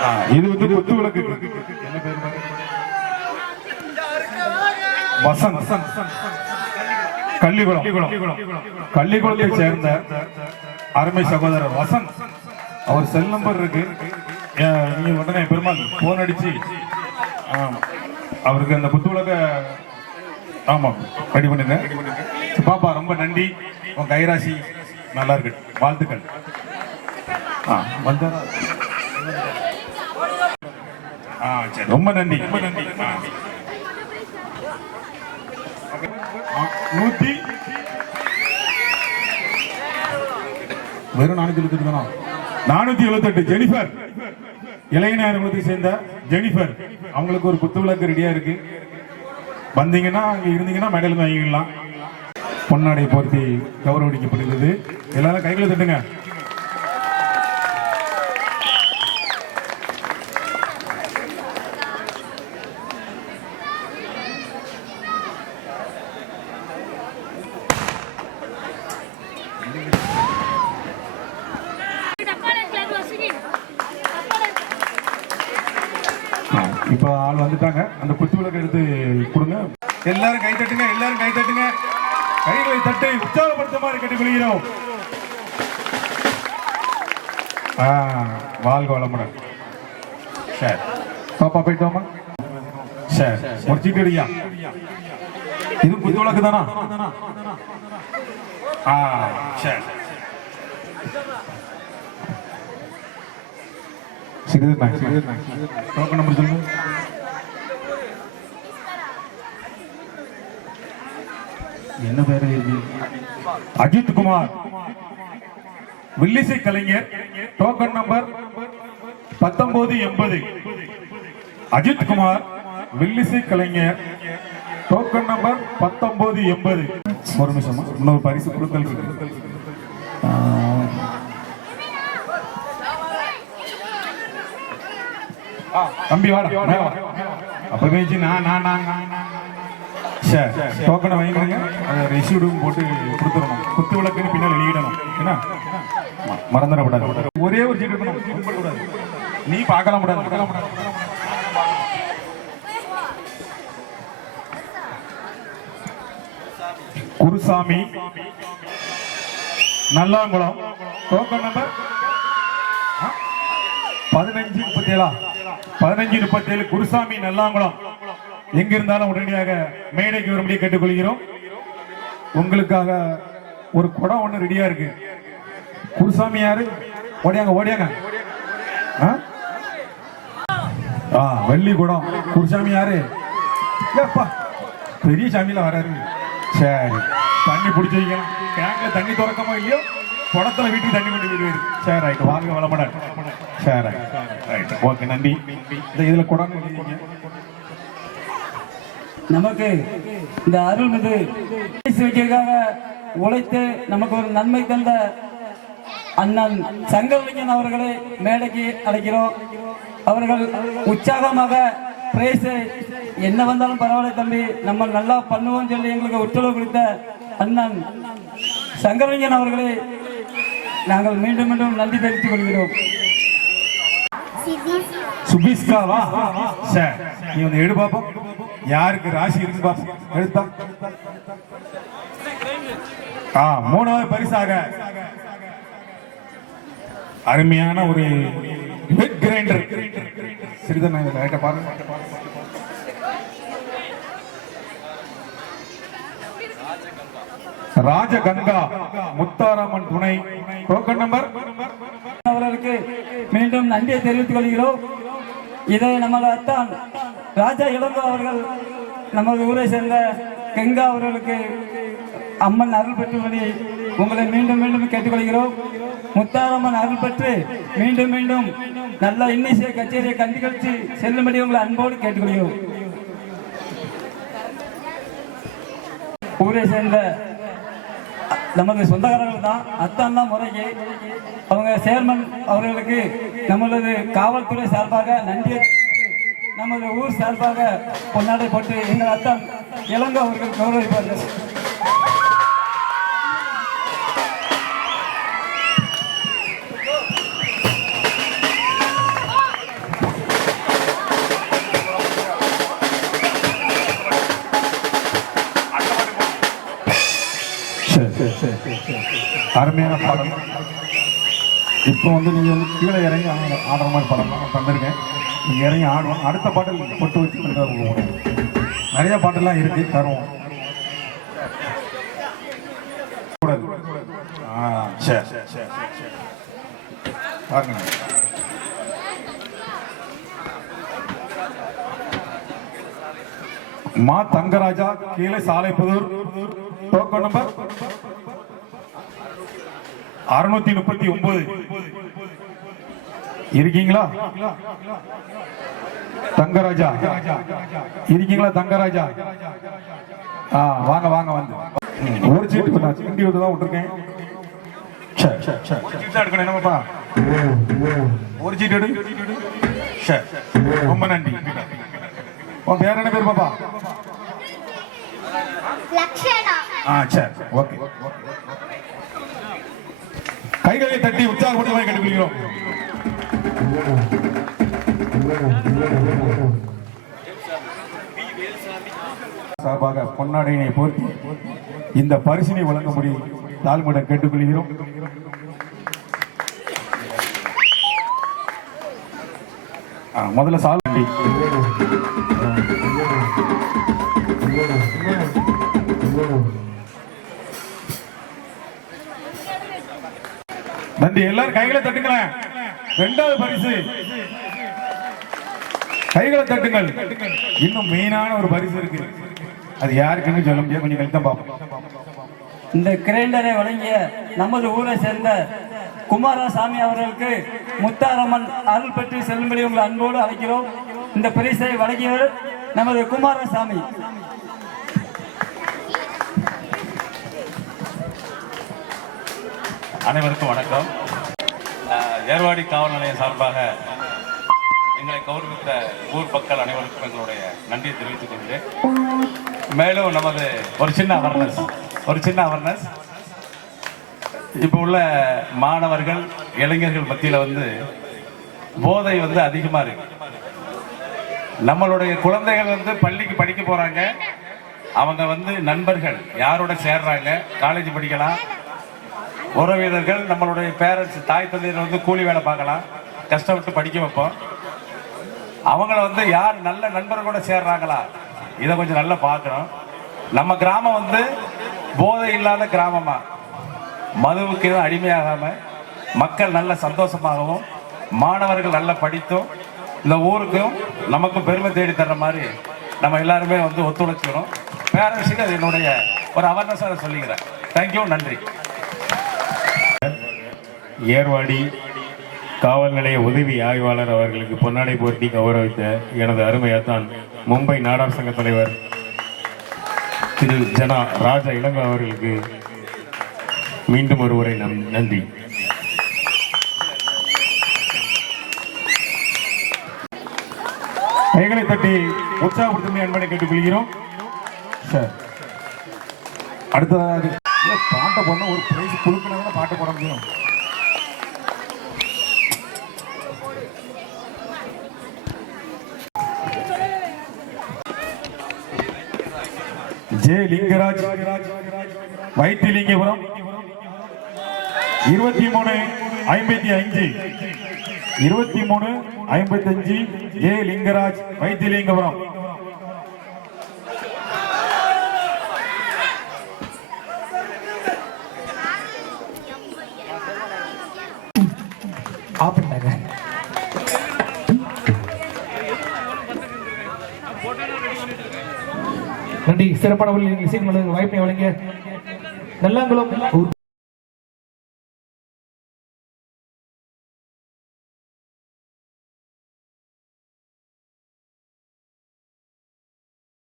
ஆ, இது வந்து குத்து விளக்கு. என்ன பேர் வசந்த். கள்ளிக்குளம் கள்ளிக்குளத்தை சேர்ந்த அருமை சகோதரர் வசந்த். அவர் செல் நம்பர் இருக்கு. நீங்க உடனே பெருமாள் போன் அடிச்சு அவருக்கு அந்த புத்து விளக்க ஆமா ரெடி பண்ணுங்க பாப்பா ரொம்ப நன்றி. உன் கைராசி நல்லா இருக்கு. வாழ்த்துக்கள். ஆ வந்தாரா? ரொம்ப நன்றி. ரொம்ப நன்றி. ஆ. நூத்தி வெறும் நானூத்தி எழுபத்தி தானா? நானூத்தி எழுபத்தெட்டு ஜெனிஃபர். இளைஞர் குலத்தை சேர்ந்த ஜெனிஃபர். அவங்களுக்கு ஒரு குத்து விளக்கு ரெடியா இருக்கு. வந்தீங்கன்னா அங்க இருந்தீங்கன்னா மெடல் வாங்கிக்கலாம். பொன்னாடை போர்த்தி கௌரவடிக்கப்படுகிறது எல்லாரும் கைகளை தட்டுங்க ஆ, இப்ப ஆள் வந்துட்டாங்க. அந்த குத்து விளக்கு எடுத்து கொடுங்க. எல்லாரும் கை தட்டுங்க எல்லாரும் கை தட்டுங்க. கைகளை தட்டி உற்சாகப்படுத்துமாறு கேட்டுக்கொள்கிறோம் ஆ, வாழ்க வளமுடன். சரி பாப்பா போயிட்டு வாமா சரி முடிச்சிட்டு இது குத்து விளக்கு தானா? ஆ சரி. சிறிது டோக்கன் நம்பர் சொல்லுங்க. என்ன பேரு அஜித் குமார். வில்லிசை கலைஞர். டோக்கன் நம்பர் பத்தொன்பது எண்பது. அஜித் குமார் வில்லிசை கலைஞர். டோக்கன் நம்பர் பத்தொன்பது எண்பது. ஒரு நிமிஷமா இன்னொரு பரிசு கொடுத்தல் இருக்கு. தம்பி வாடா அப்பவே நான் நான் நான். சரி டோக்கனை வாங்கிக்கிறீங்க அதை ரெசியூடும் போட்டு கொடுத்துடணும். குத்து விளக்குன்னு பின்னால் வெளியிடணும் என்ன மறந்துடக்கூடாது. ஒரே ஒரு சீட் இருக்கணும் கூடாது நீ பார்க்கலாம் கூடாது. பார்க்கலாம் கூடாது குருசாமி நல்லாங்குளம். டோக்கன் நம்பர் பதினஞ்சு முப்பத்தி ஏழா பதினஞ்சு முப்பத்தி ஏழு குருசாமி நல்லாங்குளம். எங்கிருந்தாலும் உடனடியாக மேடைக்கு வரும்படி கேட்டுக்கொள்கிறோம். உங்களுக்காக ஒரு குடம் ஒண்ணு ரெடியா இருக்கு. குருசாமி யாரு? ஓடியாங்க ஓடியாங்க. ஆ? ஆ வெள்ளி குடம். குருசாமி யாரு? ஏப்பா. பெரிய சாமியில வராரு. சரி தண்ணி பிடிச்சி வைக்கணும் டேங்க்ல தண்ணி திறக்கமோ இல்லையோ குடத்துல வீட்டுக்கு தண்ணி கொண்டு போயிடுவாரு. சரி ரைட் வாங்க வளமடன் சரி ரைட் ஓகே நன்றி. இந்த இதுல குடம் நமக்கு இந்த அருள்மிகு பேசி வைக்கிறதுக்காக உழைத்து நமக்கு ஒரு நன்மை தந்த அண்ணன் சங்கரலிங்கன் அவர்களை மேடைக்கு அழைக்கிறோம். அவர்கள் உற்சாகமாக பிரைஸ் என்ன வந்தாலும் பரவாயில்ல தம்பி நம்ம நல்லா பண்ணுவோம் சொல்லி எங்களுக்கு ஒத்துழைப்பு கொடுத்த அண்ணன் சங்கரலிங்கன் அவர்களை நாங்கள் மீண்டும் மீண்டும் நன்றி தெரிவித்துக் கொள்கிறோம். சுபிஸ்கா வா. சரி நீ வந்து எடு பாப்போம். யாருக்கு ராசி இருக்கு பாப்போம். எடுத்தா ஆ மூணாவது பரிசாக. அருமையான ஒரு பெட் கிரைண்டர் சிறிதன் லைட்டை பாருங்க. ராஜகங்கா முத்தாராமன் துணை. டோக்கன் நம்பர் அவர்களுக்கு மீண்டும் நன்றியை தெரிவித்துக் கொள்கிறோம். இதை நமது தான் ராஜா இளங்கோ அவர்கள் நமது ஊரை சேர்ந்த கங்கா அவர்களுக்கு அம்மன் அருள் பெற்றும்படி உங்களை மீண்டும் மீண்டும் கேட்டுக்கொள்கிறோம். முத்தாரம்மன் அருள் பெற்று மீண்டும் மீண்டும் நல்ல இன்னிசை கச்சேரியை கண்டுகளித்து செல்லும்படி உங்களை அன்போடு கேட்டுக்கொள்கிறோம். ஊரை சேர்ந்த நமது சொந்தக்காரர்கள் தான் அத்தான் தான் முறைக்கு அவங்க சேர்மன் அவர்களுக்கு நம்மளது காவல்துறை சார்பாக நன்றியை நமது ஊர் சார்பாக பொன்னாடை போட்டு எங்கள் அத்தன் இளங்க அவர்கள் கௌரவிப்பார்கள் அருமையான பாடல். இப்போ வந்து நீங்கள் வந்து கீழே இறங்கி ஆட ஆடுற மாதிரி படம் நான் தந்திருக்கேன் நீங்கள் இறங்கி ஆடுவோம். அடுத்த பாட்டில் பொட்டு வச்சு தருவோம் நிறைய பாட்டெல்லாம் இருக்கு தருவோம். ஆ சரி சரி சரி சரி பாருங்க. மா தங்கராஜா கீழே சாலை புதூர். Token number. அறுநூத்தி முப்பத்தி ஒன்பது. இருக்கீங்களா? தங்கராஜா. இருக்கீங்களா தங்கராஜா? ஆ வாங்க வாங்க வந்து. ஒரு சீட்டு நான் சிண்டி விட்டு தான் விட்டுருக்கேன். ஒரு சீட்டு எடு. சரி ரொம்ப நன்றி. உன் பேர் என்ன பேர் பாப்பா? ஆ சரி ஓகே. கைகளை தட்டி உற்சாகப்படுத்தமாக கண்டுபிடிக்கிறோம் சார்பாக பொன்னாடையினை போர்த்தி இந்த பரிசினை வழங்கும்படி தாழ்மையிடம் கேட்டுக்கொள்கிறோம். முதல்ல சால். நன்றி எல்லாரும் கைகளை தட்டுங்களேன். ரெண்டாவது பரிசு. கைகளை தட்டுங்கள். இன்னும் மெயினான ஒரு பரிசு இருக்கு. அது யாருக்குன்னு சொல்ல முடியாது. கொஞ்சம் கழித்தான் பார்ப்போம். இந்த கிரைண்டரை வழங்கிய நமது ஊரை சேர்ந்த குமாரசாமி அவர்களுக்கு முத்தாரம்மன் அருள் பெற்று செல்லும்படி உங்கள் அன்போடு அழைக்கிறோம். இந்த பரிசை வழங்கியவர் நமது குமாரசாமி. அனைவருக்கும் வணக்கம். ஏர்வாடி காவல் நிலையம் சார்பாக எங்களை கௌரவித்த ஊர் மக்கள் அனைவருக்கும் எங்களுடைய நன்றியை தெரிவித்துக் கொள்கிறேன். மேலும் நமது ஒரு சின்ன அவர்னஸ் ஒரு சின்ன அவர்னஸ் இப்போ உள்ள மாணவர்கள் இளைஞர்கள் மத்தியில் வந்து போதை வந்து அதிகமாக இருக்கு. நம்மளுடைய குழந்தைகள் வந்து பள்ளிக்கு படிக்க போகிறாங்க அவங்க வந்து நண்பர்கள் யாரோட சேர்றாங்க? காலேஜ் படிக்கலாம் உறவினர்கள் நம்மளுடைய பேரண்ட்ஸ் தாய் தந்தையர் வந்து கூலி வேலை பார்க்கலாம். கஷ்டப்பட்டு படிக்க வைப்போம். அவங்கள வந்து யார் நல்ல நண்பர்களோட சேர்றாங்களா? இதை கொஞ்சம் நல்லா பார்க்கணும். நம்ம கிராமம் வந்து போதை இல்லாத கிராமமா? மதுவுக்கு எதுவும் அடிமையாகாம மக்கள் நல்ல சந்தோஷமாகவும் மாணவர்கள் நல்லா படித்தும் இந்த ஊருக்கும் நமக்கும் பெருமை தேடி தர்ற மாதிரி நம்ம எல்லாருமே வந்து ஒத்துழைச்சிக்கிறோம் பேரண்ட்ஸுக்கு அது என்னுடைய ஒரு அவேர்னஸாக சொல்லிக்கிறேன். தேங்க்யூ நன்றி. ஏர்வாடி காவல் நிலைய உதவி ஆய்வாளர் அவர்களுக்கு பொன்னாடை போர்த்தி கௌரவித்த எனது அருமையத்தான் மும்பை நாடார் சங்க தலைவர் திரு ஜனா ராஜா இளங்கோ அவர்களுக்கு மீண்டும் ஒருவரை நம் நன்றி. கைகளை தட்டி உற்சாகப்படுத்தும் அன்பனை கேட்டுக்கொள்கிறோம். சார் அடுத்ததாக பாட்டை போடணும் ஒரு பிரைஸ் கொடுக்கணும் பாட்டை போட முடியும். ஜே லிங்கராஜ். வைத்திலிங்கபுரம். இருபத்தி மூணு ஐம்பத்தி அஞ்சு இருபத்தி மூணு ஐம்பத்தி அஞ்சு ஏ லிங்கராஜ் வைத்திலிங்கபுரம். நன்றி. சிறப்பான ஒரு இசை வாய்ப்பை வழங்கிய நல்லாங்குளம்